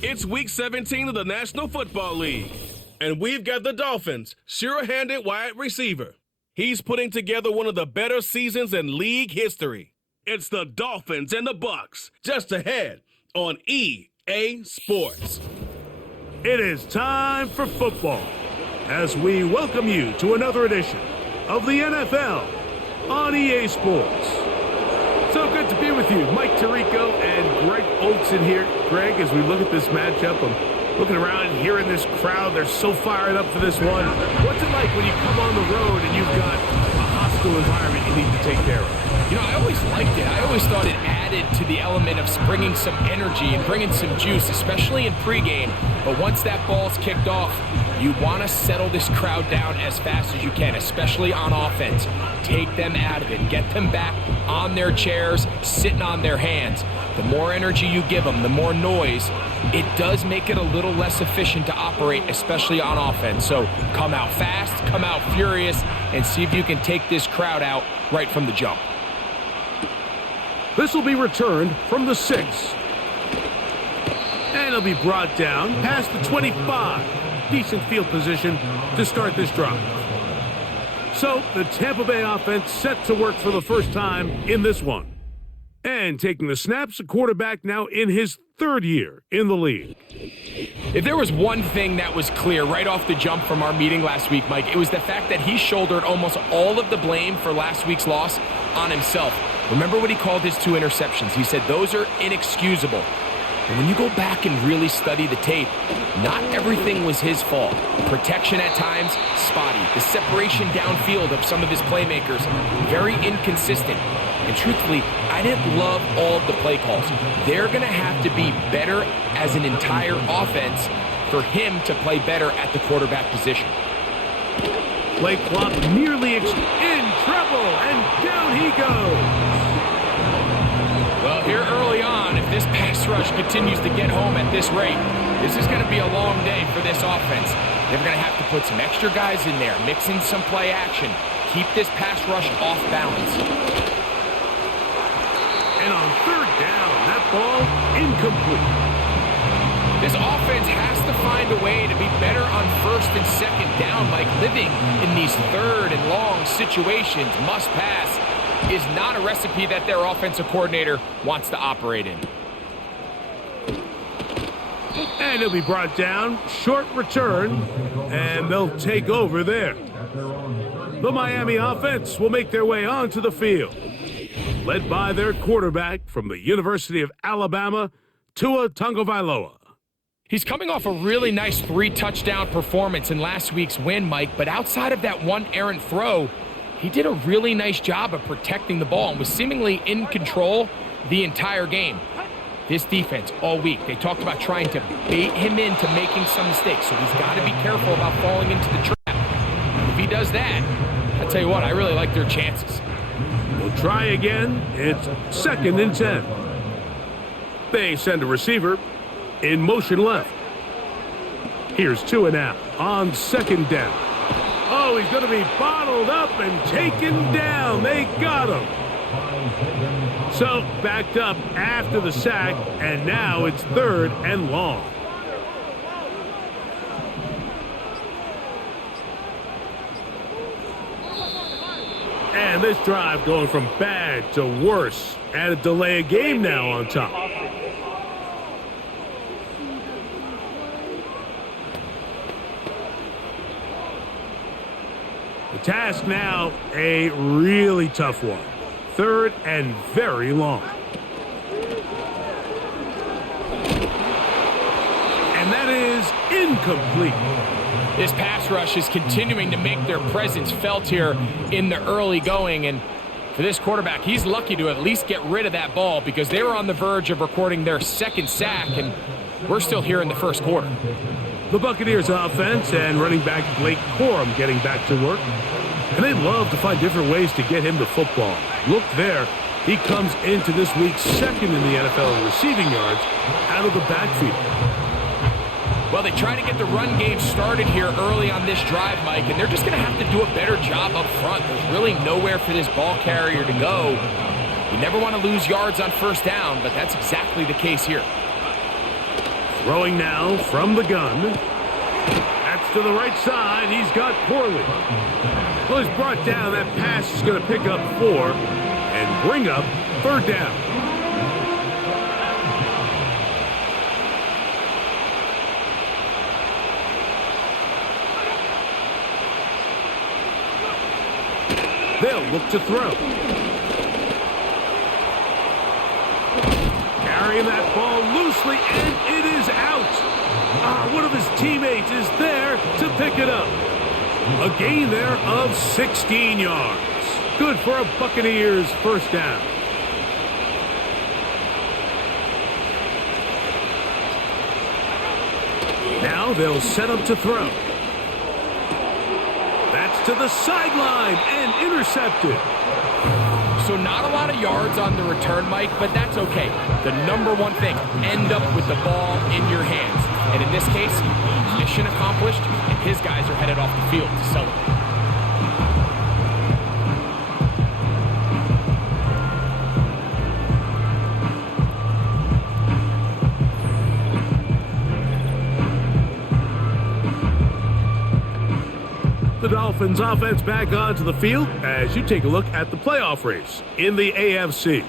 It's Week 17 of the National Football League, and we've got the Dolphins' sure-handed wide receiver. He's putting together one of the better seasons in league history. It's the Dolphins and the Bucs, just ahead on EA Sports. It is time for football as we welcome you to another edition of the NFL on EA Sports. So good to be with you, Mike Tirico and Greg Olson here. Greg, as we look at this matchup, I'm looking around and hearing this crowd. They're so fired up for this one. What's it like when you come on the road and you've got a hostile environment you need to take care of? You know, I always liked it. I always thought it added to the element of bringing some energy and bringing some juice, especially in pregame. But once that ball's kicked off, you want to settle this crowd down as fast as you can, especially on offense. Take them out of it. Get them back on their chairs, sitting on their hands. The more energy you give them, the more noise, it does make it a little less efficient to operate, especially on offense. So come out fast, come out furious, and see if you can take this crowd out right from the jump. This will be returned from the 6. And it'll be brought down past the 25. Decent field position to start this drive. So the Tampa Bay offense set to work for the first time in this one. And taking the snaps, a quarterback now in his 3rd year in the league. If there was one thing that was clear right off the jump from our meeting last week, Mike, it was the fact that he shouldered almost all of the blame for last week's loss on himself. Remember what he called his 2 interceptions? He said those are inexcusable. And when you go back and really study the tape, not everything was his fault. Protection at times, spotty. The separation downfield of some of his playmakers, very inconsistent. And truthfully, I didn't love all of the play calls. They're going to have to be better as an entire offense for him to play better at the quarterback position. Play clock nearly in trouble, and down he goes. Well, here early on, if this pass rush continues to get home at this rate, this is going to be a long day for this offense. They're going to have to put some extra guys in there, mix in some play action, keep this pass rush off balance. And on 3rd down, that ball incomplete. This offense has to find a way to be better on 1st and 2nd down, like living in these 3rd and long situations, must pass, is not a recipe that their offensive coordinator wants to operate in. And he'll be brought down, short return, and they'll take over there. The Miami offense will make their way onto the field, led by their quarterback from the University of Alabama, Tua Tagovailoa. He's coming off a really nice 3-touchdown performance in last week's win, Mike, but outside of that one errant throw, he did a really nice job of protecting the ball and was seemingly in control the entire game. This defense all week, they talked about trying to bait him into making some mistakes, so he's got to be careful about falling into the trap. If he does that, I'll tell you what, I really like their chances. We'll try again. It's 2nd and 10. They send a receiver in motion left. Here's Tua now on 2nd down. Oh, he's going to be bottled up and taken down. They got him. So, backed up after the sack, and now it's 3rd and long. And this drive going from bad to worse. And a delay of game now on top. The task now, a really tough one. 3rd and very long. And that is incomplete. This pass rush is continuing to make their presence felt here in the early going. And for this quarterback, he's lucky to at least get rid of that ball because they were on the verge of recording their 2nd sack, and we're still here in the 1st quarter. The Buccaneers offense and running back Blake Corum getting back to work. And they love to find different ways to get him the football. Look there. He comes into this week 2nd in the NFL in receiving yards out of the backfield. Well, they try to get the run game started here early on this drive, Mike, and they're just going to have to do a better job up front. There's really nowhere for this ball carrier to go. You never want to lose yards on 1st down, but that's exactly the case here. Throwing now from the gun. That's to the right side. He's got Corley. Well, he's brought down. That pass is going to pick up 4 and bring up 3rd down. They'll look to throw. Carrying that ball loosely, and it is out. One of his teammates is there to pick it up. A gain there of 16 yards. Good for a Buccaneers first down. Now they'll set up to throw. That's to the sideline and intercepted. So not a lot of yards on the return, Mike, but that's okay. The number one thing, end up with the ball in your hands. And in this case, mission accomplished, and his guys are headed off the field to celebrate. The Dolphins offense back onto the field as you take a look at the playoff race in the AFC.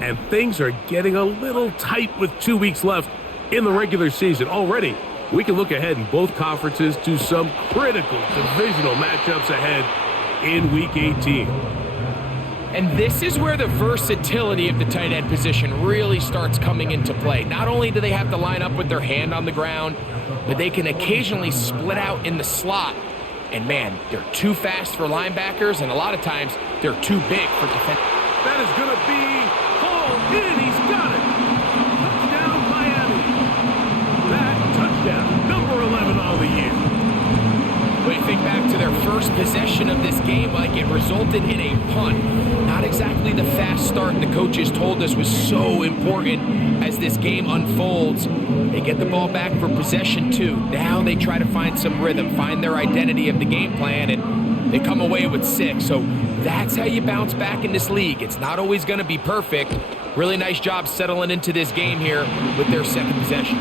And things are getting a little tight with 2 weeks left in the regular season. Already, we can look ahead in both conferences to some critical divisional matchups ahead in Week 18. And this is where the versatility of the tight end position really starts coming into play. Not only do they have to line up with their hand on the ground, but they can occasionally split out in the slot. And man, they're too fast for linebackers, and a lot of times they're too big for defense. That is going to be hauled in. He's got it. Touchdown, Miami. That touchdown, number 11 on the year. When you think back to their first possession of this game, like it resulted in a punt. Not exactly the fast start the coaches told us was so important as this game unfolds. They get the ball back for possession 2. Now they try to find some rhythm, find their identity of the game plan, and they come away with 6. So that's how you bounce back in this league. It's not always going to be perfect. Really nice job settling into this game here with their second possession.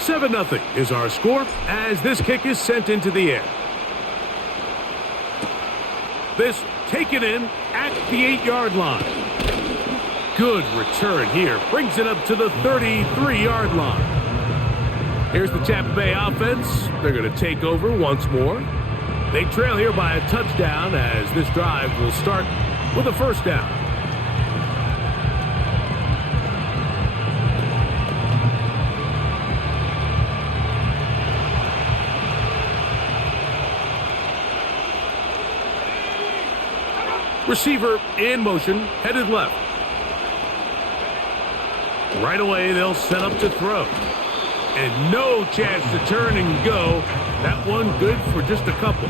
7-0 is our score as this kick is sent into the air. This taken in at the 8-yard line. Good return here. Brings it up to the 33-yard line. Here's the Tampa Bay offense. They're going to take over once more. They trail here by a touchdown as this drive will start with a first down. Receiver in motion, headed left. Right away, they'll set up to throw. And no chance to turn and go. That one good for just a couple.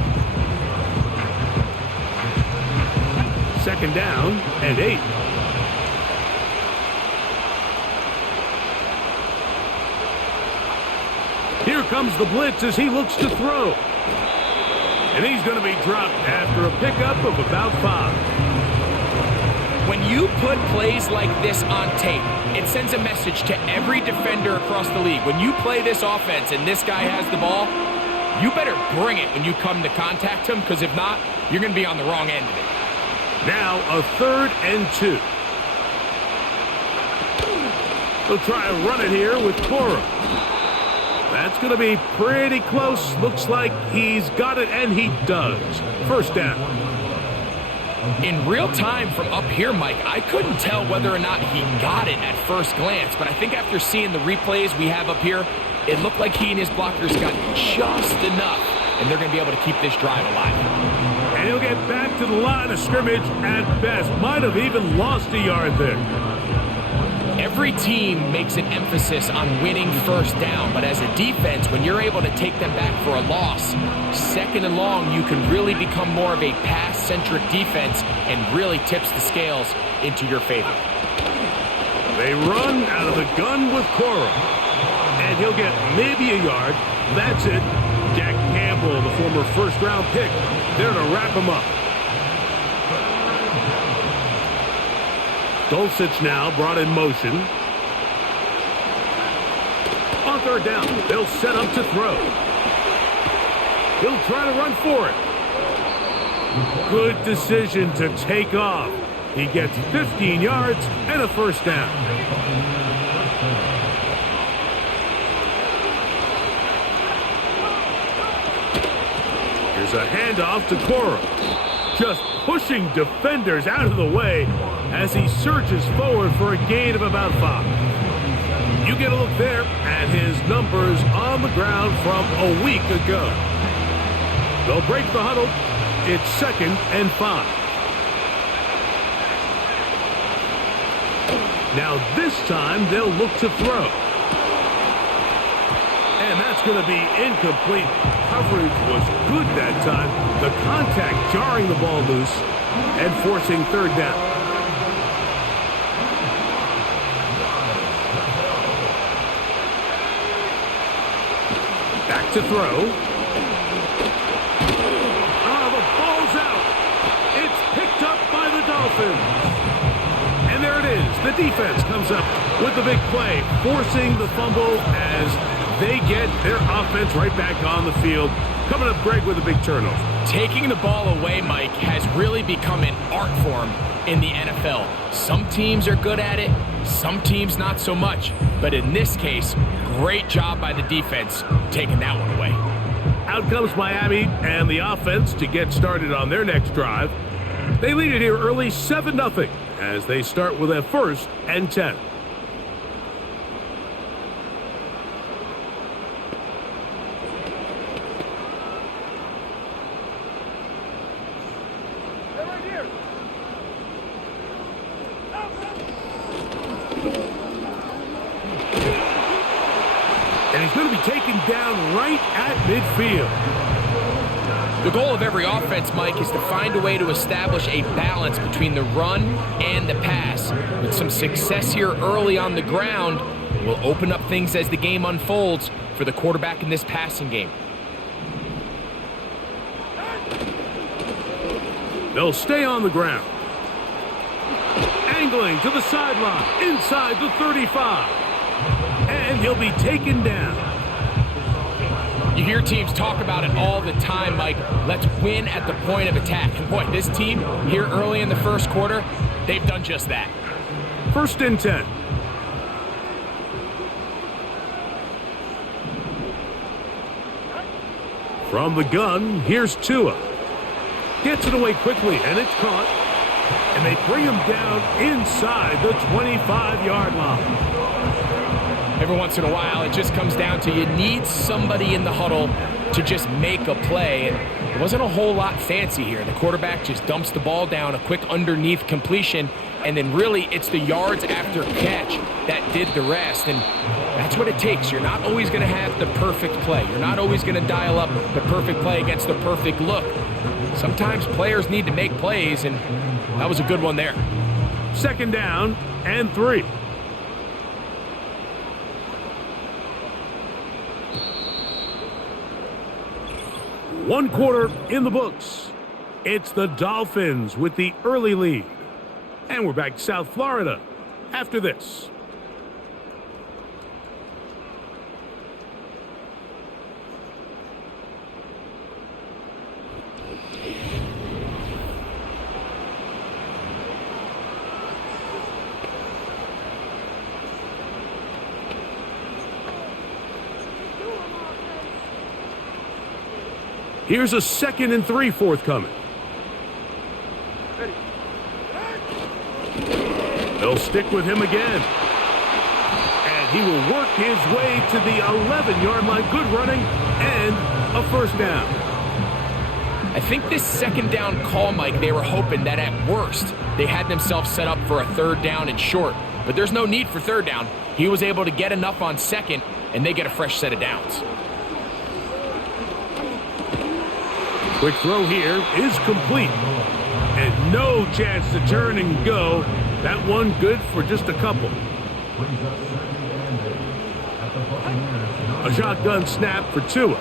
Second down and 8. Here comes the blitz as he looks to throw. And he's going to be dropped after a pickup of about 5. When you put plays like this on tape, it sends a message to every defender across the league. When you play this offense and this guy has the ball, you better bring it when you come to contact him, because if not, you're going to be on the wrong end of it. Now a 3rd and 2. They'll try to run it here with Cora. That's going to be pretty close. Looks like he's got it, and he does. First down. In real time from up here, Mike, I couldn't tell whether or not he got it at first glance, but I think after seeing the replays we have up here, it looked like he and his blockers got just enough, and they're going to be able to keep this drive alive. And he'll get back to the line of scrimmage at best. Might have even lost a yard there. Every Every team makes an emphasis on winning first down, but as a defense, when you're able to take them back for a loss, second and long, you can really become more of a pass-centric defense and really tips the scales into your favor. They run out of the gun with Cora, and he'll get maybe a yard. That's it. Jack Campbell, the former first-round pick, there to wrap him up. Dulcich now brought in motion. On third down, they'll set up to throw. He'll try to run for it. Good decision to take off. He gets 15 yards and a first down. Here's a handoff to Cora. Just pushing defenders out of the way as he surges forward for a gain of about 5. You get a look there at his numbers on the ground from a week ago. They'll break the huddle. It's 2nd and 5. Now this time they'll look to throw. And that's going to be incomplete. Coverage was good that time. The contact jarring the ball loose and forcing third down. Back to throw. The ball's out. It's picked up by the Dolphins. And there it is. The defense comes up with the big play, forcing the fumble as they get their offense right back on the field. Coming up, Greg, with a big turnover. Taking the ball away, Mike, has really become an art form in the NFL. Some teams are good at it, some teams not so much. But in this case, great job by the defense taking that one away. Out comes Miami and the offense to get started on their next drive. They lead it here early 7-0 as they start with a 1st and 10. And he's going to be taken down right at midfield. The goal of every offense, Mike, is to find a way to establish a balance between the run and the pass. With some success here early on the ground, will open up things as the game unfolds for the quarterback in this passing game. They'll stay on the ground. Angling to the sideline, inside the 35. And he'll be taken down. You hear teams talk about it all the time, Mike. Let's win at the point of attack. And boy, this team here early in the first quarter, they've done just that. 1st and 10. From the gun, here's Tua. Gets it away quickly, and it's caught. And they bring him down inside the 25-yard line. Every once in a while, it just comes down to you need somebody in the huddle to just make a play. And it wasn't a whole lot fancy here. The quarterback just dumps the ball down, a quick underneath completion, and then really it's the yards after catch that did the rest. And that's what it takes. You're not always going to have the perfect play. You're not always going to dial up the perfect play against the perfect look. Sometimes players need to make plays, and that was a good one there. 2nd down and 3. One quarter in the books. It's the Dolphins with the early lead. And we're back to South Florida after this. Here's a 2nd and 3 forthcoming. They'll stick with him again. And he will work his way to the 11-yard line. Good running and a first down. I think this 2nd down call, Mike, they were hoping that at worst they had themselves set up for a 3rd down and short. but there's no need for third down. He was able to get enough on second, and they get a fresh set of downs. Quick throw here is complete. And no chance to turn and go. That one good for just a couple. A shotgun snap for Tua.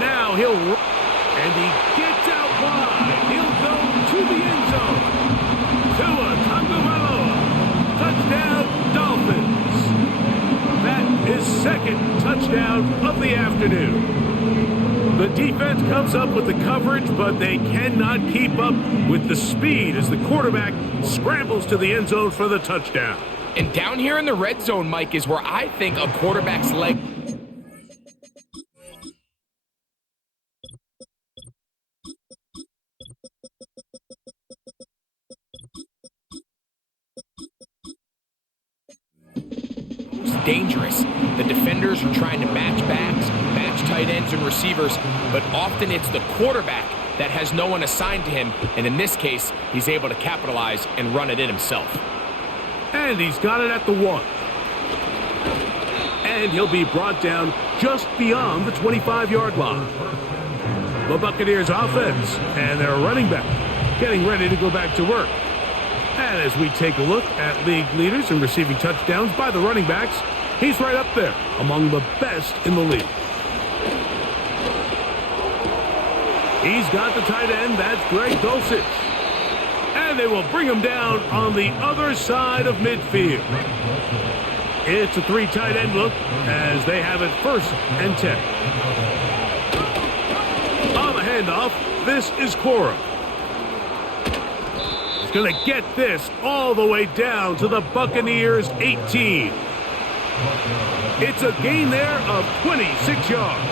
Now and he gets out wide. He'll go to the end zone. Tua Tagovailoa. Touchdown, Dolphins. That is second touchdown of the afternoon. The defense comes up with the coverage, but they cannot keep up with the speed as the quarterback scrambles to the end zone for the touchdown. And down here in the red zone, Mike, is where I think a quarterback's leg... dangerous. The defenders are trying to match backs, match tight ends and receivers, but often it's the quarterback that has no one assigned to him, and in this case, he's able to capitalize and run it in himself. And he's got it at the 1. And he'll be brought down just beyond the 25-yard line. The Buccaneers offense and their running back getting ready to go back to work. And as we take a look at league leaders in receiving touchdowns by the running backs, he's right up there among the best in the league. He's got the tight end. That's Greg Dulcich. And they will bring him down on the other side of midfield. It's a 3 tight end look as they have it 1st and 10. On the handoff, this is Cora. Going to get this all the way down to the Buccaneers 18. It's a gain there of 26 yards.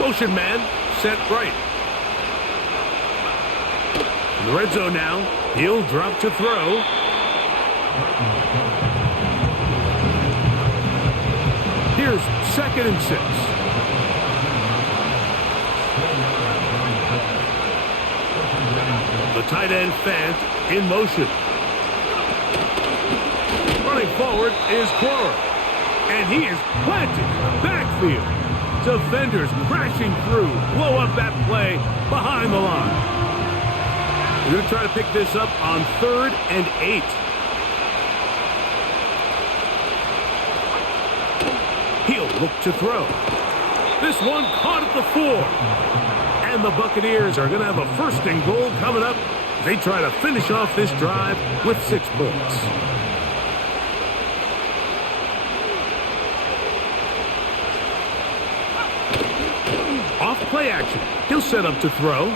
Motion man set right. In the red zone now, he'll drop to throw. Here's 2nd and 6. The tight end Fant in motion. Running forward is Cora. And he is planted in the backfield. Defenders crashing through. Blow up that play behind the line. We're going to try to pick this up on 3rd and 8. He'll look to throw. This one caught at the 4. And the Buccaneers are going to have a 1st and goal coming up. They try to finish off this drive with 6 points. Off play action. He'll set up to throw.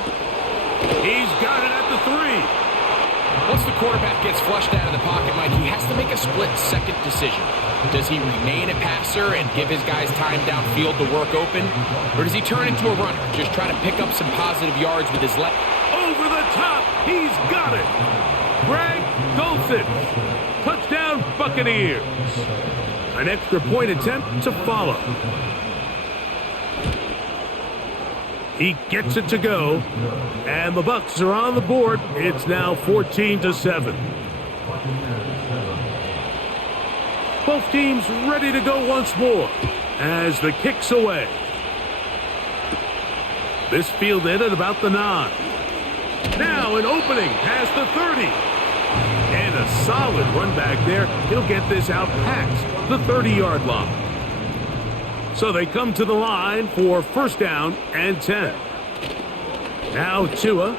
He's got it at the 3. Once the quarterback gets flushed out of the pocket, Mike, he has to make a split-second decision. Does he remain a passer and give his guys time downfield to work open? Or does he turn into a runner, just try to pick up some positive yards with his left? Over the top, he's got it. Greg Dulcich. Touchdown, Buccaneers. An extra point attempt to follow. He gets it to go. And the Bucs are on the board. It's now 14-7. Both teams ready to go once more as the kick's away. This fielded at about the 9. Now an opening past the 30. And a solid run back there. He'll get this out past the 30-yard line. So they come to the line for 1st down and 10. Now Tua.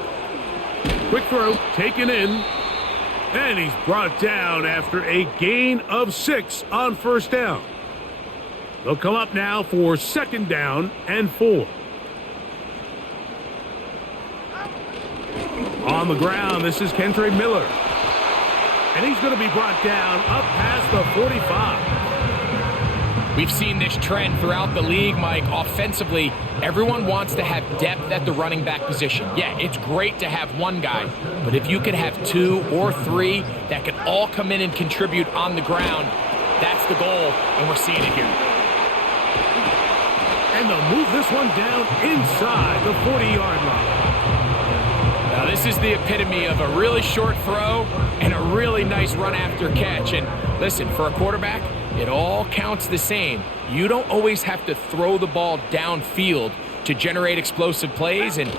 Quick throw taken in. And he's brought down after a gain of 6 on 1st down. They'll come up now for 2nd down and 4. On the ground, this is Kentre Miller. And he's going to be brought down up past the 45. We've seen this trend throughout the league, Mike. Offensively, everyone wants to have depth at the running back position. Yeah, it's great to have one guy, but if you could have 2 or 3 that can all come in and contribute on the ground, that's the goal, and we're seeing it here. And they'll move this one down inside the 40-yard line. Now, this is the epitome of a really short throw and a really nice run after catch. And listen, for a quarterback, it all counts the same. You don't always have to throw the ball downfield to generate explosive plays, and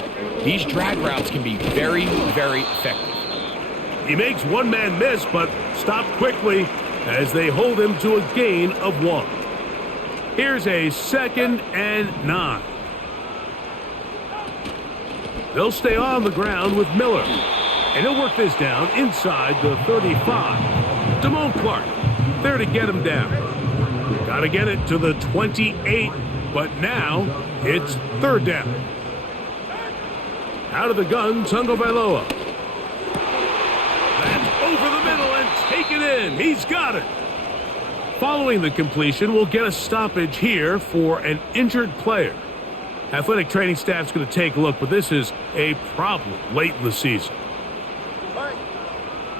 these drag routes can be very, very effective. He makes one man miss, but stopped quickly as they hold him to a gain of 1. Here's a 2nd and 9. They'll stay on the ground with Miller, and he'll work this down inside the 35. Damone Clark there to get him down. Got to get it to the 28, but now it's 3rd down. Out of the gun, Tagovailoa. That's over the middle and taken in. He's got it. Following the completion, we'll get a stoppage here for an injured player. Athletic training staff's going to take a look, but this is a problem late in the season.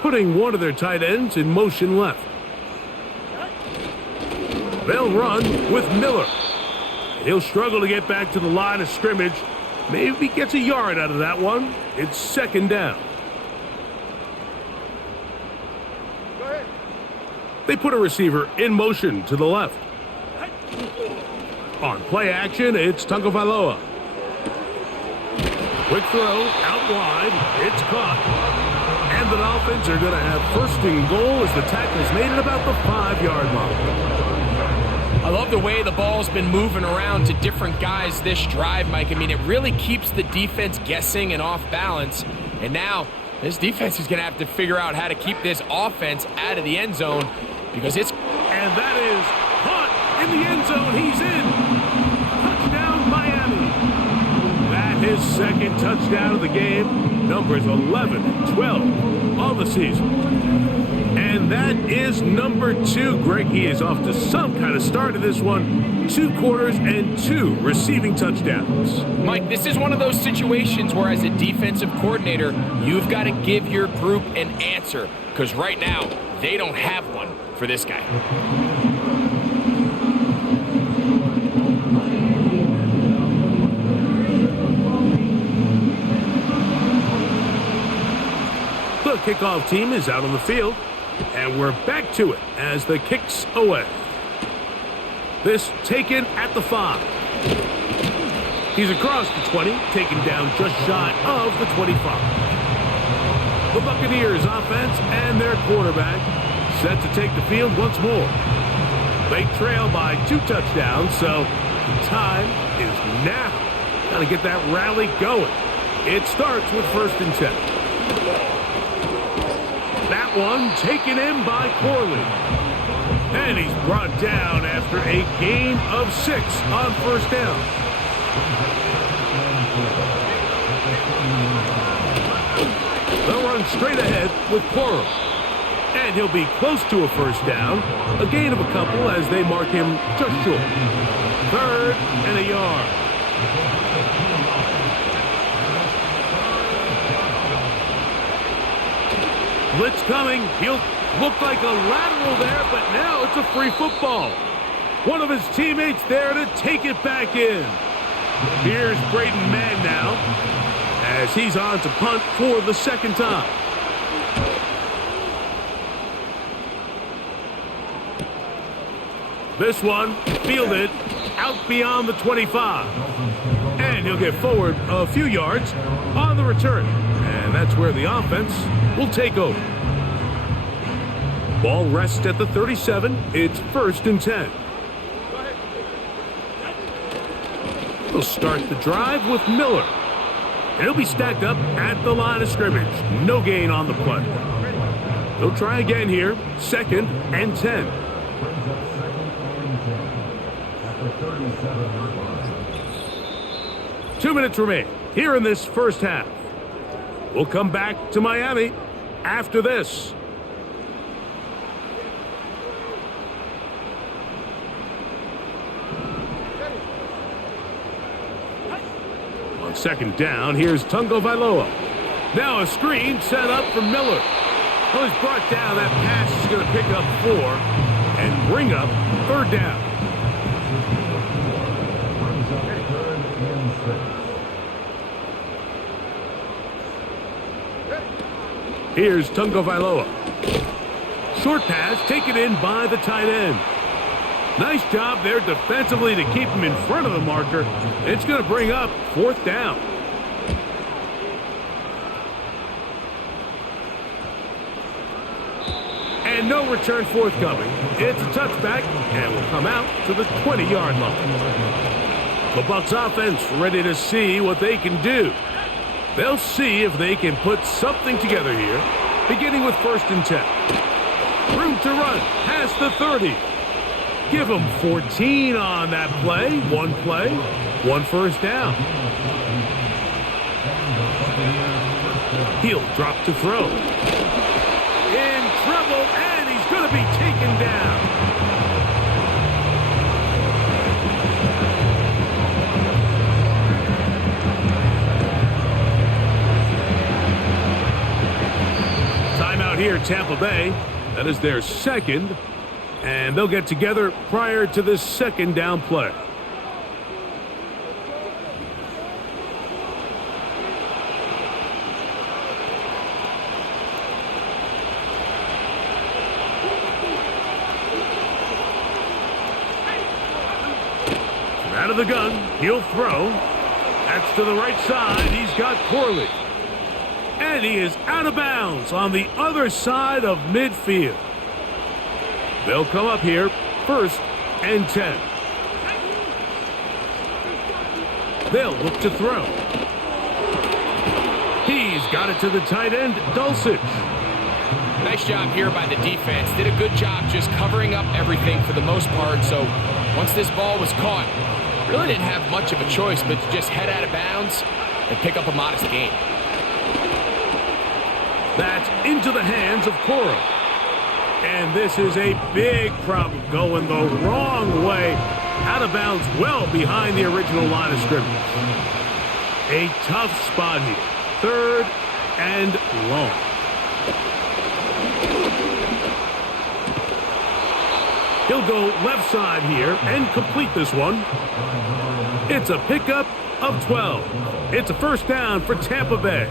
Putting one of their tight ends in motion left. They'll run with Miller. He'll struggle to get back to the line of scrimmage. Maybe gets a yard out of that one. It's 2nd down. They put a receiver in motion to the left. On play action, it's Tagovailoa. Quick throw, out wide, it's caught. And the Dolphins are going to have 1st and goal as the tackle's made at about the 5-yard line. I love the way the ball's been moving around to different guys this drive, Mike. I mean, it really keeps the defense guessing and off balance. And now, this defense is going to have to figure out how to keep this offense out of the end zone because it's... And that is caught in the end zone. He's in. Touchdown, Miami. That is 2nd touchdown of the game. Numbers 11 and 12 on the season. And that is number 2. Greg, he is off to some kind of start in this one. 2 quarters and 2 receiving touchdowns. Mike, this is one of those situations where as a defensive coordinator, you've got to give your group an answer because right now, they don't have one for this guy. The kickoff team is out on the field, and we're back to it as the kick's away. This taken at the 5. He's across the 20, taken down just shy of the 25. The Buccaneers offense and their quarterback set to take the field once more. They trail by 2 touchdowns, so the time is now. Got to get that rally going. It starts with 1st and 10. That one taken in by Corley. And he's brought down after a gain of 6 on 1st down. They'll run straight ahead with Corley. And he'll be close to a 1st down. A gain of a couple as they mark him just short. 3rd and a yard. Blitz coming. He'll look like a lateral there, but now it's a free football. One of his teammates there to take it back in. Here's Braden Mann now as he's on to punt for the 2nd time. This one fielded out beyond the 25. And he'll get forward a few yards on the return. And that's where the offense will take over. Ball rests at the 37. It's 1st and 10. He'll start the drive with Miller. And he'll be stacked up at the line of scrimmage. No gain on the play. They'll try again here. 2nd and 10. Two minutes remain here in this 1st half. We'll come back to Miami after this. On 2nd down, here's Tagovailoa. Now a screen set up for Miller. Well, he's brought down. That pass is going to pick up 4 and bring up 3rd down. Here's Tagovailoa. Short pass taken in by the tight end. Nice job there defensively to keep him in front of the marker. It's going to bring up 4th down. And no return forthcoming. It's a touchback and will come out to the 20-yard line. The Bucs offense ready to see what they can do. They'll see if they can put something together here, beginning with 1st and 10. Room to run, past the 30. Give them 14 on that play, one 1st down. He'll drop to throw. In trouble, and he's going to be taken down. Timeout here, Tampa Bay. That is their 2nd, and they'll get together prior to this 2nd down play. Out of the gun, he'll throw. That's to the right side. He's got Corley. And he is out of bounds on the other side of midfield. They'll come up here, 1st and 10. They'll look to throw. He's got it to the tight end, Dulcich. Nice job here by the defense. Did a good job just covering up everything for the most part. So once this ball was caught, really didn't have much of a choice but to just head out of bounds and pick up a modest gain. That's into the hands of Coro. And this is a big problem going the wrong way. Out of bounds well behind the original line of scrimmage. A tough spot here. 3rd and long. He'll go left side here and complete this one. It's a pickup of 12. It's a 1st down for Tampa Bay.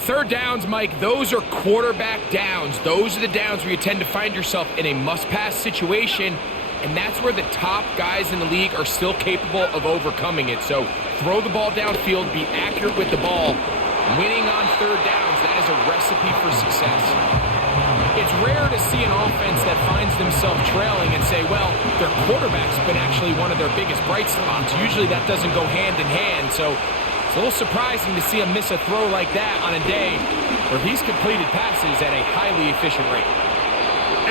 3rd downs, Mike, those are quarterback downs. Those are the downs where you tend to find yourself in a must-pass situation, and that's where the top guys in the league are still capable of overcoming it. So throw the ball downfield, be accurate with the ball. Winning on 3rd downs, that is a recipe for success. It's rare to see an offense that finds themselves trailing and say, well, their quarterback's been actually one of their biggest bright spots. Usually that doesn't go hand in hand, so it's a little surprising to see him miss a throw like that on a day where he's completed passes at a highly efficient rate.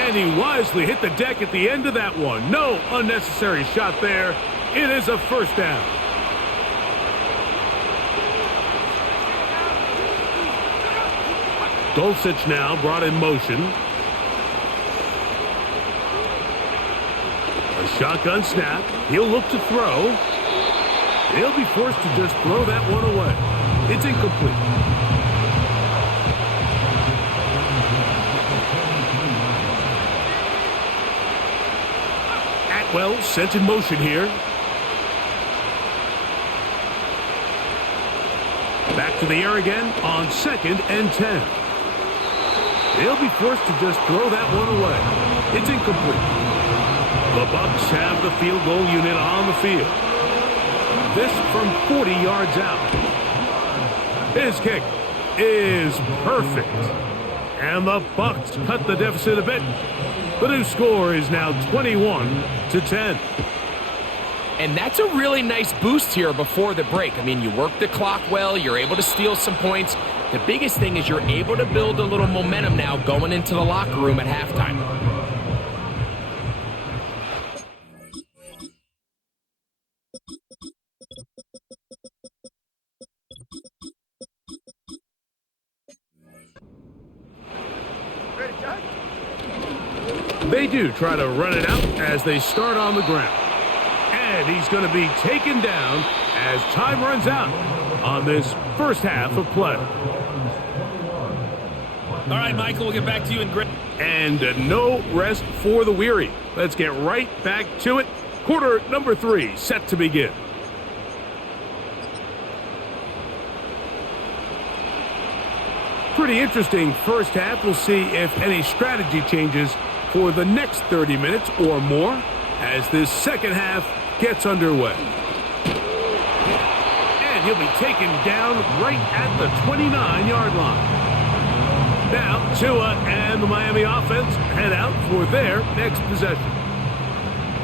And he wisely hit the deck at the end of that one. No unnecessary shot there. It is a 1st down. Dulcich now brought in motion. A shotgun snap. He'll look to throw. He'll be forced to just throw that one away. It's incomplete. Atwell sent in motion here. Back to the air again on 2nd and 10. He'll be forced to just throw that one away. It's incomplete. The Bucs have the field goal unit on the field. This from 40 yards out. His kick is perfect. And the Bucs cut the deficit a bit. The new score is now 21-10. And that's a really nice boost here before the break. I mean, you work the clock well, you're able to steal some points. The biggest thing is you're able to build a little momentum now going into the locker room at halftime. They do try to run it out as they start on the ground. And he's going to be taken down as time runs out on this 1st half of play. All right, Michael, we'll get back to you in great. And no rest for the weary. Let's get right back to it. Quarter number 3 set to begin. pretty interesting first half. We'll see if any strategy changes for the next 30 minutes or more as this second half gets underway. And he'll be taken down right at the 29-yard line. Now, Tua and the Miami offense head out for their next possession.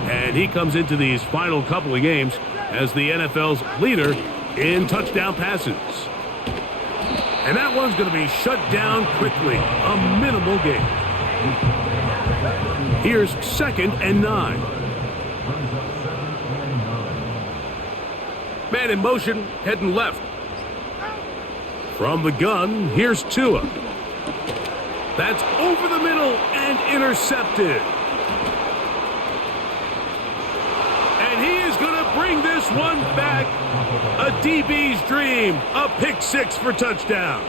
And he comes into these final couple of games as the NFL's leader in touchdown passes. And that one's going to be shut down quickly. A minimal gain. Here's 2nd and 9. Man in motion, heading left. From the gun, here's Tua. That's over the middle and intercepted. And he is going to bring this one back. A DB's dream. A pick six for touchdown.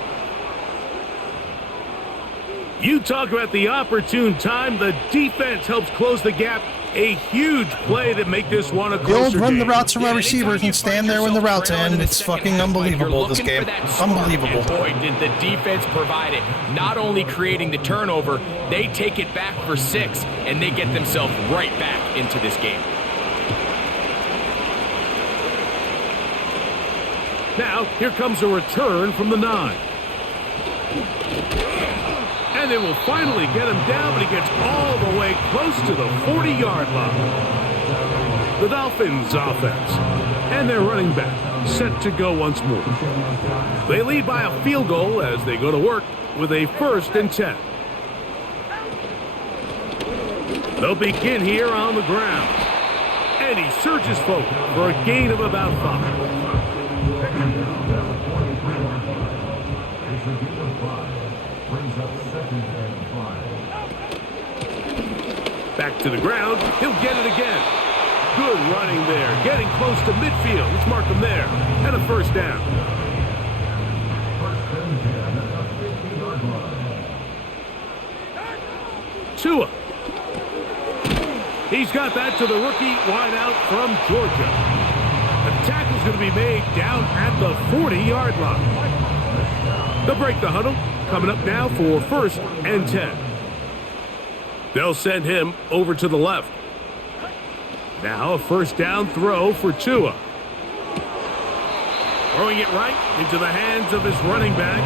You talk about the opportune time. The defense helps close the gap. A huge play to make this one a closer game. They'll run the routes from our receivers and stand there when the routes end. It's fucking unbelievable, this game. Unbelievable. And boy, did the defense provide it. Not only creating the turnover, they take it back for 6, and they get themselves right back into this game. Now, here comes a return from the 9. And they will finally get him down, but he gets all the way close to the 40-yard line. The Dolphins offense and their running back set to go once more. They lead by a field goal as they go to work with a 1st and 10. They'll begin here on the ground. And he surges forward for a gain of about 5. Back to the ground. He'll get it again. Good running there. Getting close to midfield. Let's mark him there. And a 1st down. Tua. He's got that to the rookie wideout from Georgia. The tackle's going to be made down at the 40-yard line. They'll break the huddle. Coming up now for 1st and 10. They'll send him over to the left. Now a 1st down throw for Tua. Throwing it right into the hands of his running back.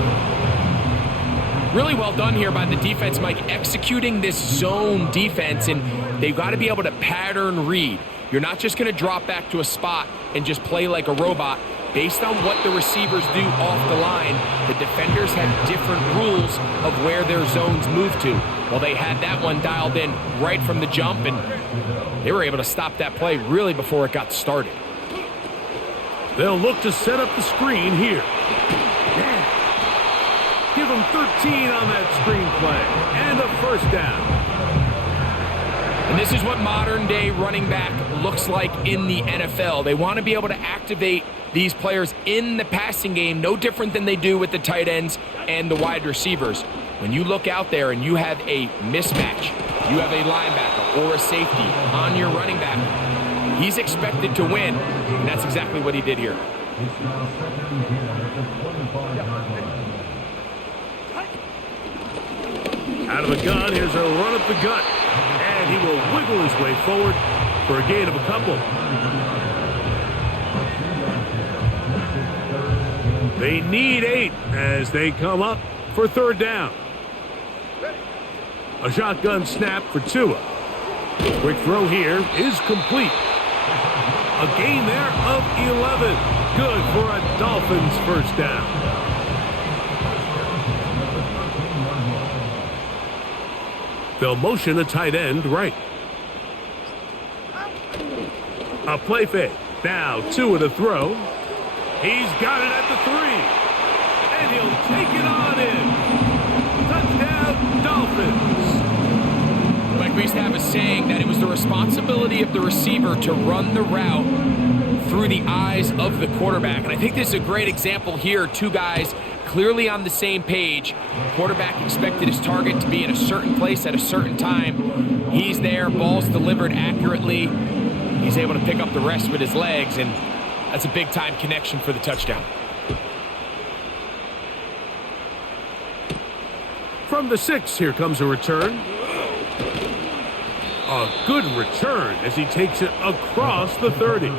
Really well done here by the defense, Mike, executing this zone defense, and they've got to be able to pattern read. You're not just going to drop back to a spot and just play like a robot. Based on what the receivers do off the line, the defenders have different rules of where their zones move to. Well, they had that one dialed in right from the jump, and they were able to stop that play really before it got started. They'll look to set up the screen here. Give them 13 on that screen play, and a 1st down. And this is what modern-day running back looks like in the NFL. They want to be able to activate these players in the passing game, no different than they do with the tight ends and the wide receivers. When you look out there and you have a mismatch, you have a linebacker or a safety on your running back, he's expected to win, and that's exactly what he did here. Out of the gun, here's a run up the gut. And he will wiggle his way forward for a gain of a couple. They need 8 as they come up for 3rd down. A shotgun snap for Tua. Quick throw here is complete. A gain there of 11. Good for a Dolphins 1st down. They'll motion a tight end right. A play fake. Now Tua to throw. He's got it at the 3. And he'll take it on in. Touchdown, Dolphins. Like we used to have a saying that it was the responsibility of the receiver to run the route through the eyes of the quarterback. And I think this is a great example here. 2 guys clearly on the same page. Quarterback expected his target to be in a certain place at a certain time. He's there, ball's delivered accurately. He's able to pick up the rest with his legs, and that's a big-time connection for the touchdown. From the 6, here comes a return. A good return as he takes it across the 30.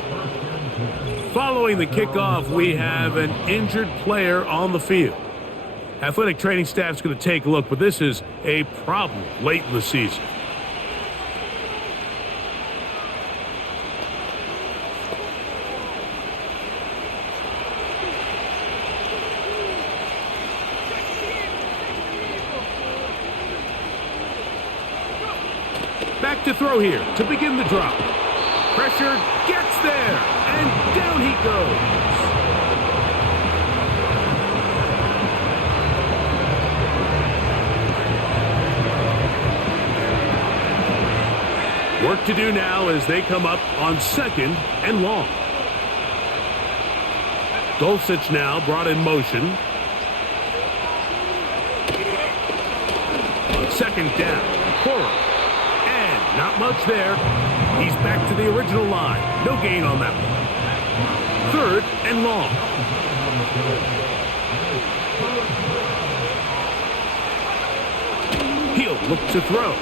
Following the kickoff, we have an injured player on the field. Athletic training staff's going to take a look, but this is a problem late in the season. Back to throw here to begin the drop. Pressure gets there, and down he goes. Work to do now as they come up on 2nd and long. Dulcich now brought in motion. On 2nd down, Cora. Not much there. He's back to the original line. No gain on that one. 3rd and long. He'll look to throw.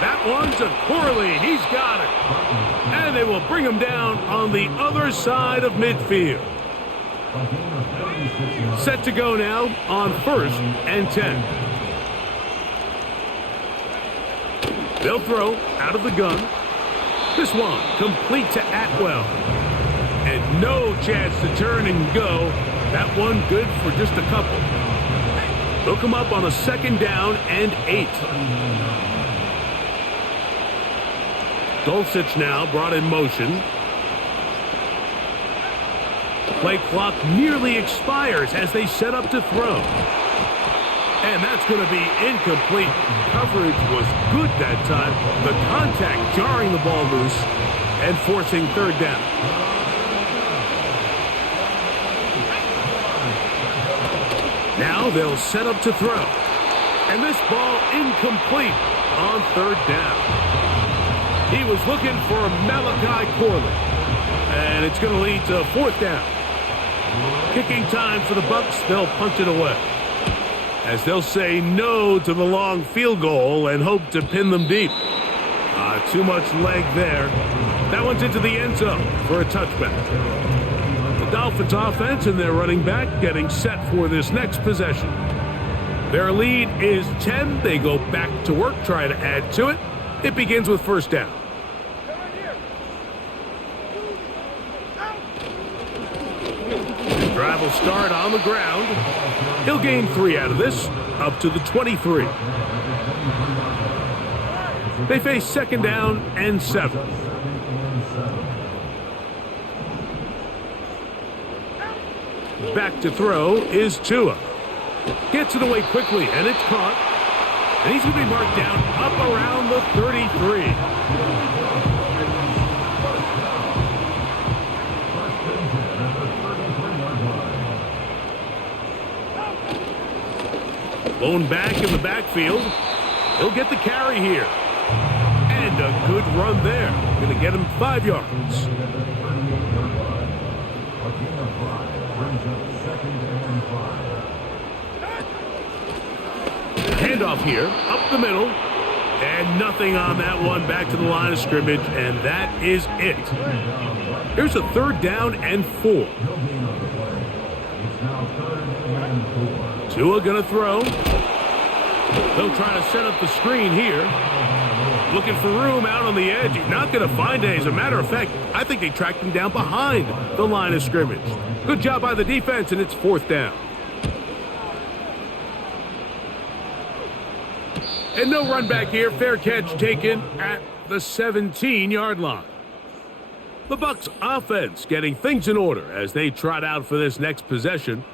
That one's a Corley. He's got it. And they will bring him down on the other side of midfield. Set to go now on 1st and 10. They'll throw out of the gun. This one complete to Atwell. And no chance to turn and go. That one good for just a couple. They'll come up on a 2nd down and 8. Dulcich now brought in motion. Play clock nearly expires as they set up to throw. And that's going to be incomplete. Coverage was good that time. The contact jarring the ball loose and forcing 3rd down. Now they'll set up to throw. And this ball incomplete on 3rd down. He was looking for Malachi Corley. And it's going to lead to 4th down. Kicking time for the Bucks. They'll punt it away, as they'll say no to the long field goal and hope to pin them deep. Too much leg there. That one's into the end zone for a touchback. The Dolphins offense and their running back getting set for this next possession. Their lead is 10. They go back to work, try to add to it. It begins with 1st down. The drive will start on the ground. He'll gain 3 out of this, up to the 23. They face 2nd down and 7. Back to throw is Tua. Gets it away quickly, and it's caught. And he's going to be marked down up around the 33. Blown back in the backfield. He'll get the carry here. And a good run there. Going to get him 5 yards. Handoff here, up the middle. And nothing on that one. Back to the line of scrimmage, and that is it. Here's a 3rd down and 4. Tua gonna throw. They'll try to set up the screen here. Looking for room out on the edge. He's not gonna find it. As a matter of fact, I think they tracked him down behind the line of scrimmage. Good job by the defense, and it's 4th down. And no run back here. Fair catch taken at the 17-yard line. The Bucs offense getting things in order as they trot out for this next possession.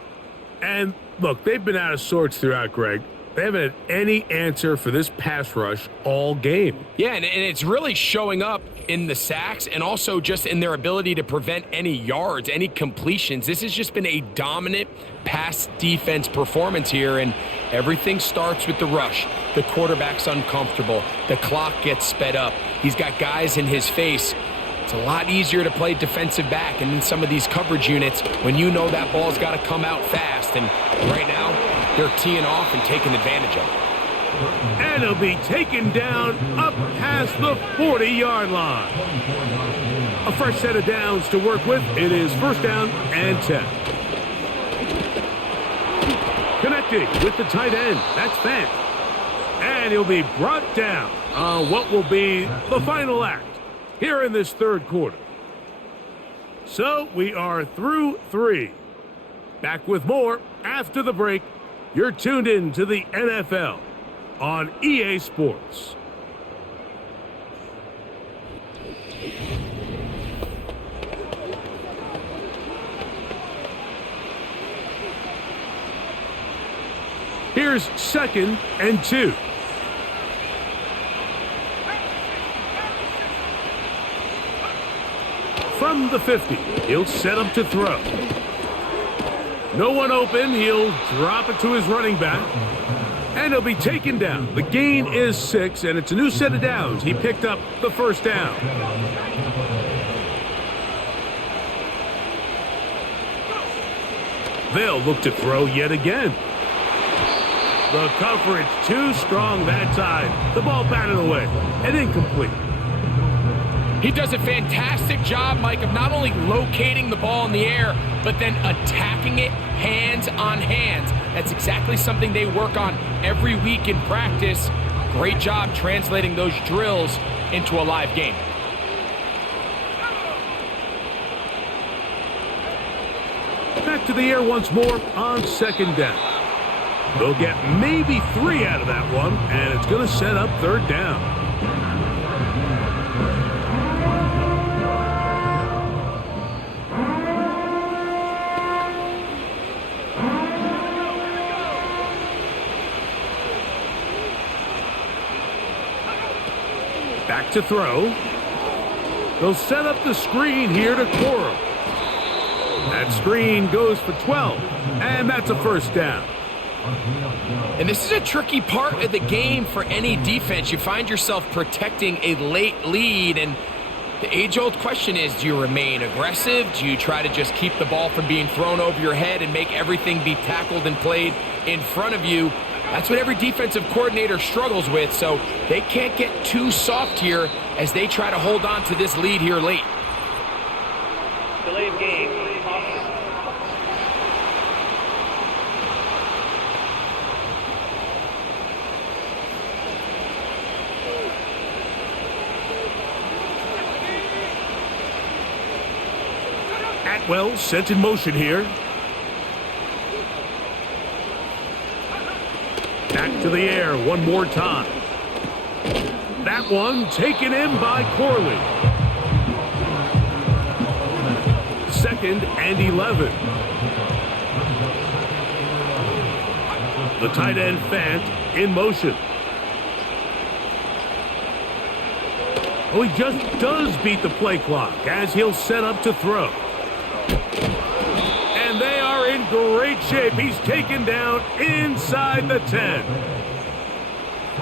And look, they've been out of sorts throughout, Greg. They haven't had any answer for this pass rush all game. Yeah, and it's really showing up in the sacks and also just in their ability to prevent any yards, any completions. This has just been a dominant pass defense performance here, and everything starts with the rush. The quarterback's uncomfortable. The clock gets sped up. He's got guys in his face. It's a lot easier to play defensive back and in some of these coverage units when you know that ball's got to come out fast. And right now, they're teeing off and taking advantage of it. And he'll be taken down up past the 40-yard line. A fresh set of downs to work with. It is first down and 10. Connecting with the tight end. That's Fant. And he'll be brought down on what will be the final act here in this third quarter. So we are through 3. Back with more after the break. You're tuned in to the NFL on EA Sports. Here's 2nd and 2. From the 50, he'll set up to throw. No one open, he'll drop it to his running back. And he'll be taken down. The gain is 6, and it's a new set of downs. He picked up the first down. They'll look to throw yet again. The coverage too strong that time. The ball batted away and incomplete. He does a fantastic job, Mike, of not only locating the ball in the air, but then attacking it hands on hands. That's exactly something they work on every week in practice. Great job translating those drills into a live game. Back to the air once more on 2nd down. They'll get maybe 3 out of that one, and it's going to set up 3rd down. Back to throw. They'll set up the screen here to Coral. That screen goes for 12, and that's a first down. And this is a tricky part of the game for any defense. You find yourself protecting a late lead, and the age-old question is, do you remain aggressive? Do you try to just keep the ball from being thrown over your head and make everything be tackled and played in front of you? That's what every defensive coordinator struggles with, so they can't get too soft here as they try to hold on to this lead here late. Delay of game. Atwell sent in motion here. Back to the air one more time. That one taken in by Corley. 2nd and 11. The tight end Fant in motion. Oh, he just does beat the play clock as he'll set up to throw. And they are in great shape. He's taken down inside the 10.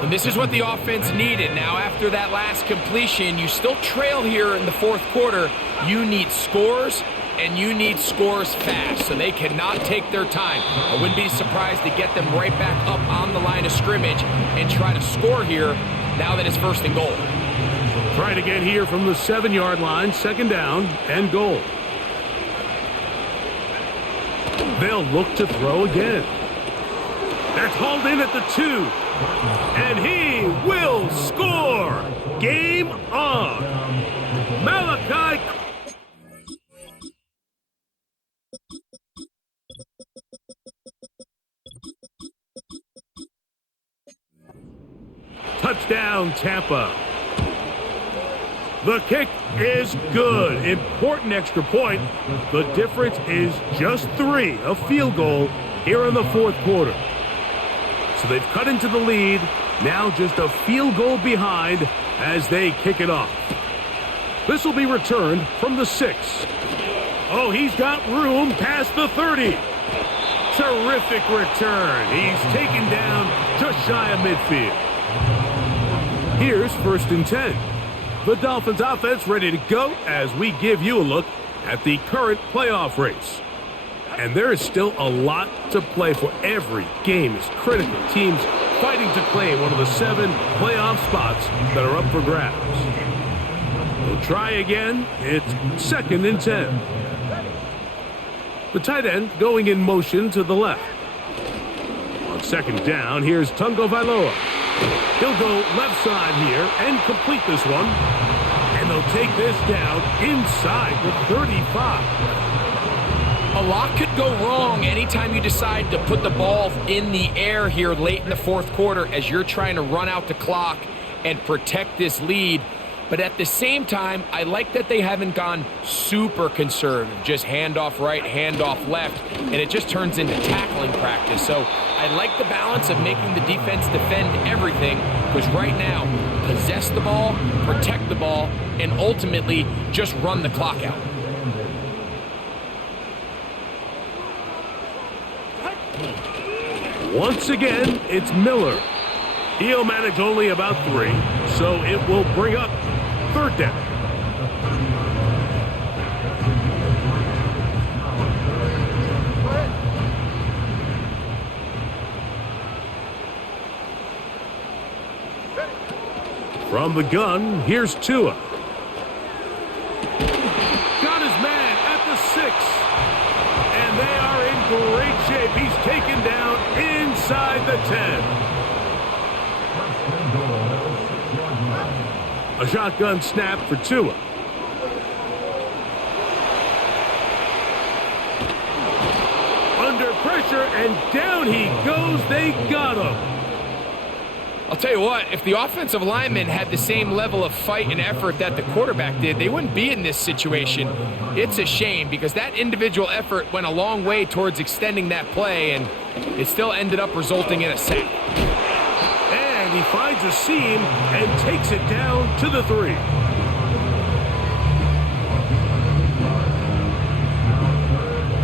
And this is what the offense needed. Now, after that last completion, you still trail here in the 4th quarter. You need scores, and you need scores fast, so they cannot take their time. I wouldn't be surprised to get them right back up on the line of scrimmage and try to score here now that it's 1st and goal. Try it again here from the 7-yard line, 2nd down and goal. They'll look to throw again. That's hauled in at the 2. And he will score. Game on. Malachi. Touchdown, Tampa. The kick is good. Important extra point. The difference is just 3, a field goal here in the 4th quarter. So they've cut into the lead. Now just a field goal behind as they kick it off. This will be returned from the 6. Oh, he's got room past the 30. Terrific return. He's taken down just shy of midfield. Here's 1st and 10. The Dolphins offense ready to go as we give you a look at the current playoff race. And there is still a lot to play for. Every game is critical. Teams fighting to claim one of the 7 playoff spots that are up for grabs. They'll try again. It's 2nd and 10. The tight end going in motion to the left. On 2nd down, here's Tungo Vailoa. He'll go left side here and complete this one. And they'll take this down inside the 35. A lot could go wrong anytime you decide to put the ball in the air here late in the 4th quarter as you're trying to run out the clock and protect this lead. But at the same time, I like that they haven't gone super conservative, just handoff right, handoff left, and it just turns into tackling practice. So I like the balance of making the defense defend everything, because right now, possess the ball, protect the ball, and ultimately just run the clock out. Once again, it's Miller. He'll manage only about 3, so it will bring up 3rd down. From the gun, here's Tua. Got his man at the 6. And they are in great shape. He's taken down inside the 10. A shotgun snap for Tua. Under pressure, and down he goes. They got him. I'll tell you what, if the offensive lineman had the same level of fight and effort that the quarterback did, they wouldn't be in this situation. It's a shame because that individual effort went a long way towards extending that play, and it still ended up resulting in a sack. And he finds a seam and takes it down to the 3.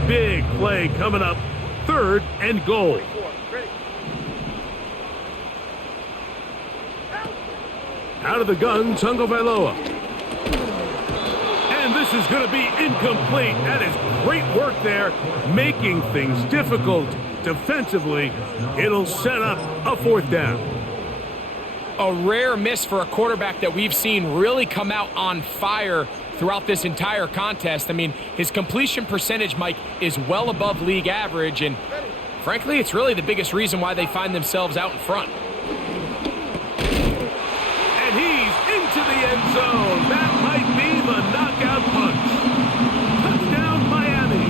Big play coming up, 3rd and goal. Out of the gun, Tungo Vailoa. And this is going to be incomplete. That is great work there, making things difficult defensively. It'll set up a 4th down. A rare miss for a quarterback that we've seen really come out on fire throughout this entire contest. I mean, his completion percentage, Mike, is well above league average, and frankly, it's really the biggest reason why they find themselves out in front. And he's into the end zone. That might be the knockout punch. Touchdown, Miami.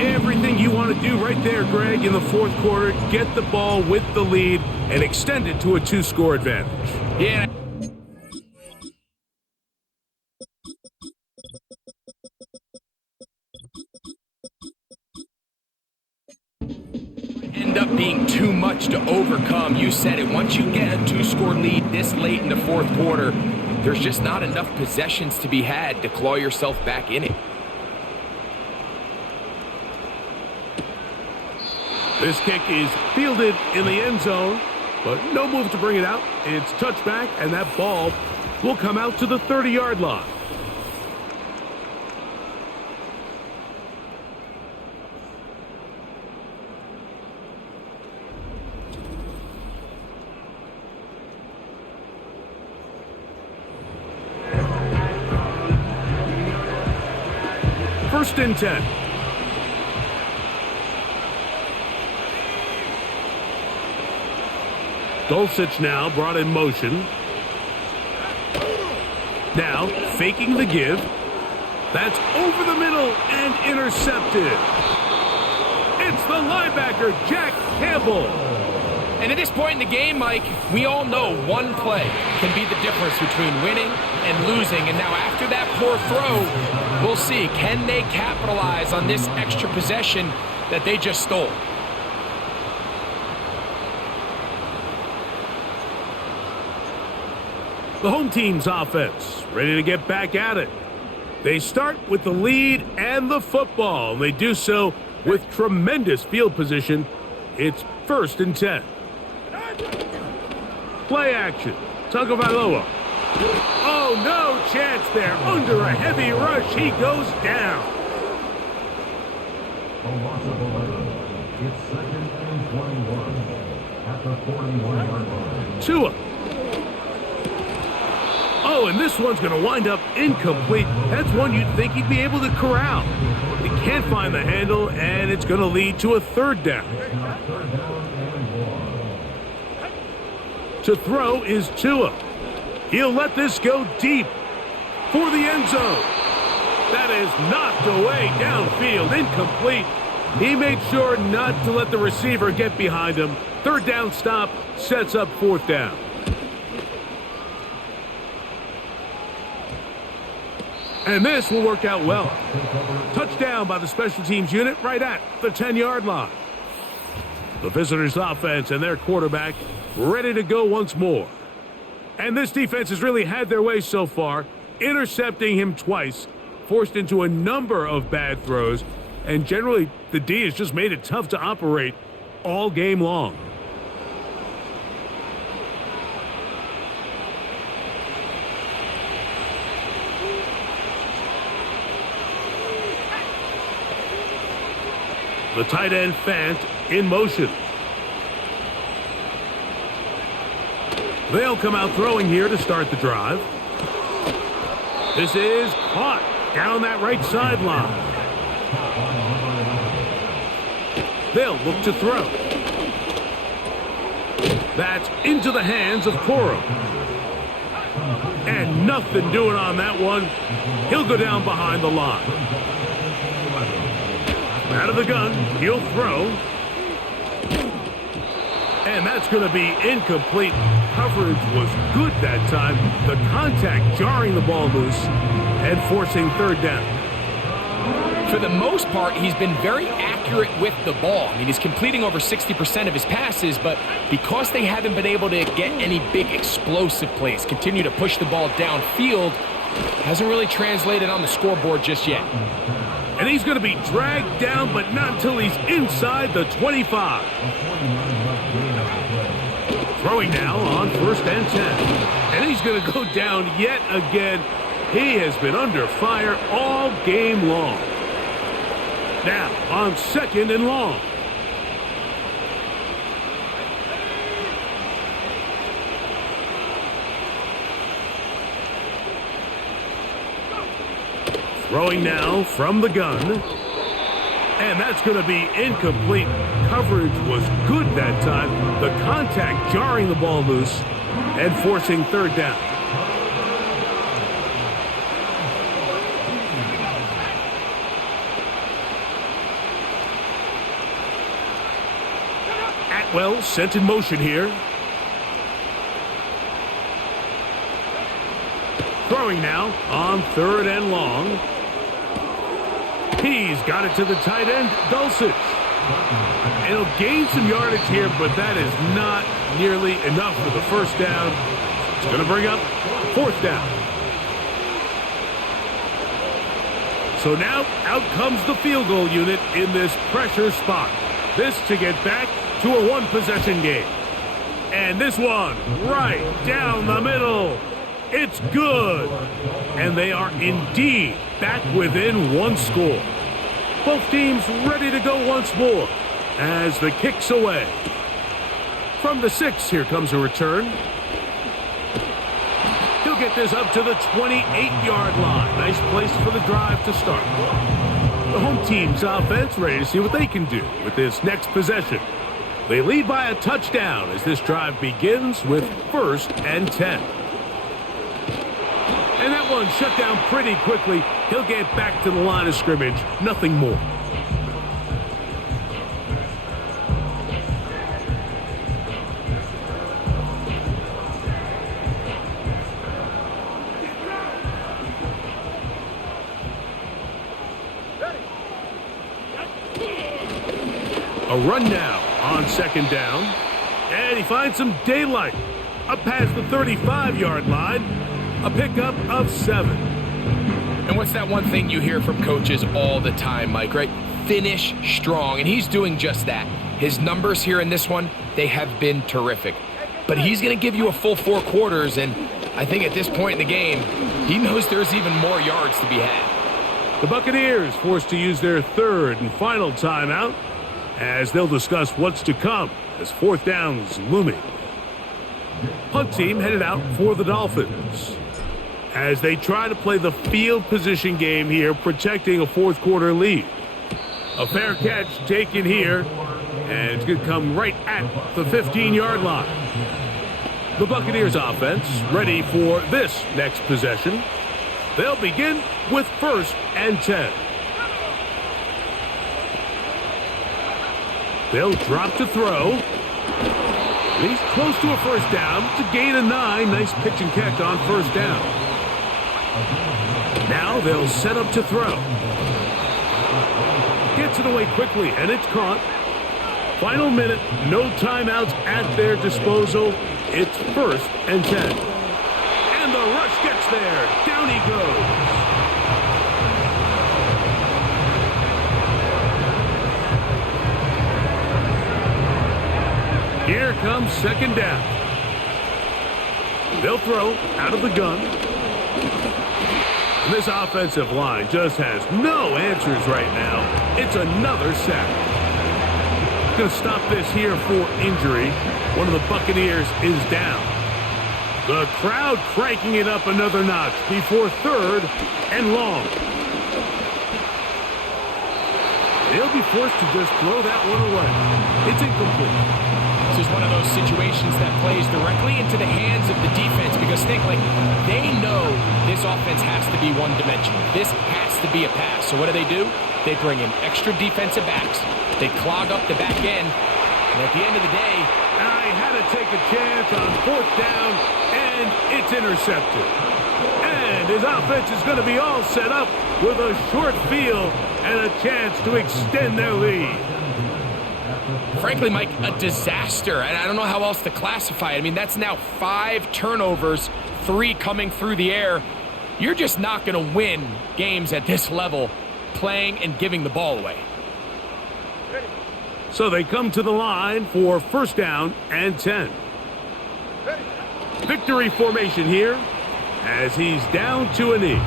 Everything you want to do right there, Greg, in the 4th quarter, get the ball with the lead and extend it to a 2-score advantage. Yeah. End up being too much to overcome. You said it. Once you get a 2-score lead this late in the 4th quarter, there's just not enough possessions to be had to claw yourself back in it. This kick is fielded in the end zone, but no move to bring it out. It's touchback, and that ball will come out to the 30-yard line. First and 10. Dulcich now brought in motion. Now faking the give. That's over the middle and intercepted. It's the linebacker, Jack Campbell. And at this point in the game, Mike, we all know one play can be the difference between winning and losing. And now after that poor throw, we'll see, can they capitalize on this extra possession that they just stole? The home team's offense ready to get back at it. They start with the lead and the football. And they do so with tremendous field position. It's first and 10. Play action. Tungo Vailoa. Oh, no chance there. Under a heavy rush, he goes down. Tua. Oh, and this one's going to wind up incomplete. That's one you'd think he'd be able to corral. He can't find the handle, and it's going to lead to a third down. To throw is Tua. He'll let this go deep for the end zone. That is knocked away downfield, incomplete. He made sure not to let the receiver get behind him. Third down stop sets up fourth down. And this will work out well. Touchdown by the special teams unit right at the 10-yard line. The visitors' offense and their quarterback ready to go once more. And this defense has really had their way so far, intercepting him twice, forced into a number of bad throws, and generally the D has just made it tough to operate all game long. The tight end Fant in motion. They'll come out throwing here to start the drive. This is caught down that right sideline. They'll look to throw. That's into the hands of Coro. And nothing doing on that one. He'll go down behind the line. Out of the gun, he'll throw. And that's going to be incomplete. Coverage was good that time. The contact jarring the ball loose and forcing third down. For the most part, he's been very accurate with the ball. I mean, he's completing over 60% of his passes, but because they haven't been able to get any big explosive plays, continue to push the ball downfield, hasn't really translated on the scoreboard just yet. And he's going to be dragged down, but not until he's inside the 25. Throwing now on 1st and 10. And he's going to go down yet again. He has been under fire all game long. Now on 2nd and long. Throwing now from the gun. And that's going to be incomplete. Coverage was good that time. The contact jarring the ball loose and forcing third down. Atwell sent in motion here. Throwing now on 3rd and long. He's got it to the tight end, Dulcich. And he'll gain some yardage here, but that is not nearly enough for the first down. It's going to bring up 4th down. So now out comes the field goal unit in this pressure spot. This to get back to a one-possession game. And this one right down the middle. It's good. And they are indeed back within one score. Both teams ready to go once more as the kick's away. From the 6, here comes a return. He'll get this up to the 28-yard line. Nice place for the drive to start. The home team's offense ready to see what they can do with this next possession. They lead by a touchdown as this drive begins with 1st and 10. And that one shut down pretty quickly. He'll get back to the line of scrimmage. Nothing more. A run now on 2nd down. And he finds some daylight. Up past the 35-yard line. A pickup of 7. And what's that one thing you hear from coaches all the time, Mike, right? Finish strong, and he's doing just that. His numbers here in this one, they have been terrific. But he's going to give you a full 4 quarters, and I think at this point in the game, he knows there's even more yards to be had. The Buccaneers forced to use their third and final timeout as they'll discuss what's to come as fourth down is looming. Punt team headed out for the Dolphins as they try to play the field position game here, protecting a fourth quarter lead. A fair catch taken here, and it's going to come right at the 15-yard line. The Buccaneers offense ready for this next possession. They'll begin with 1st and 10. They'll drop to throw. He's close to a first down to gain a 9. Nice pitch and catch on first down. Now they'll set up to throw. Gets it away quickly, and it's caught. Final minute, no timeouts at their disposal. It's 1st and 10. And the rush gets there. Down he goes. Here comes 2nd down. They'll throw out of the gun. And this offensive line just has no answers right now. It's another sack. Going to stop this here for injury. One of the Buccaneers is down. The crowd cranking it up another notch before 3rd and long. They'll be forced to just throw that one away. It's incomplete. This is one of those situations that plays directly into the hands of the defense because they know this offense has to be one-dimensional. This has to be a pass. So what do? They bring in extra defensive backs. They clog up the back end. And at the end of the day, I had to take a chance on 4th down, and it's intercepted. And his offense is going to be all set up with a short field and a chance to extend their lead. Frankly, Mike, a disaster. And I don't know how else to classify it. I mean, that's now 5 turnovers, 3 coming through the air. You're just not going to win games at this level playing and giving the ball away. So they come to the line for 1st down and 10. Victory formation here as he's down to a knee.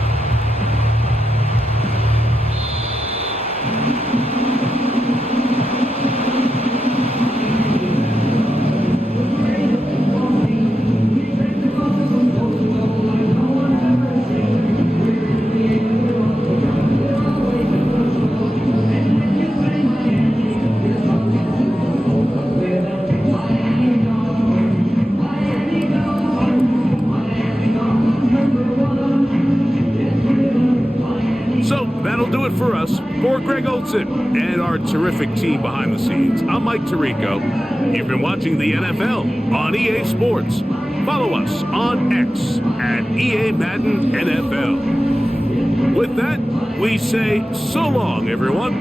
For us, for Greg Olson and our terrific team behind the scenes, I'm Mike Tirico. You've been watching the NFL on EA Sports. Follow us on X at EA Madden NFL. With that, we say so long, everyone.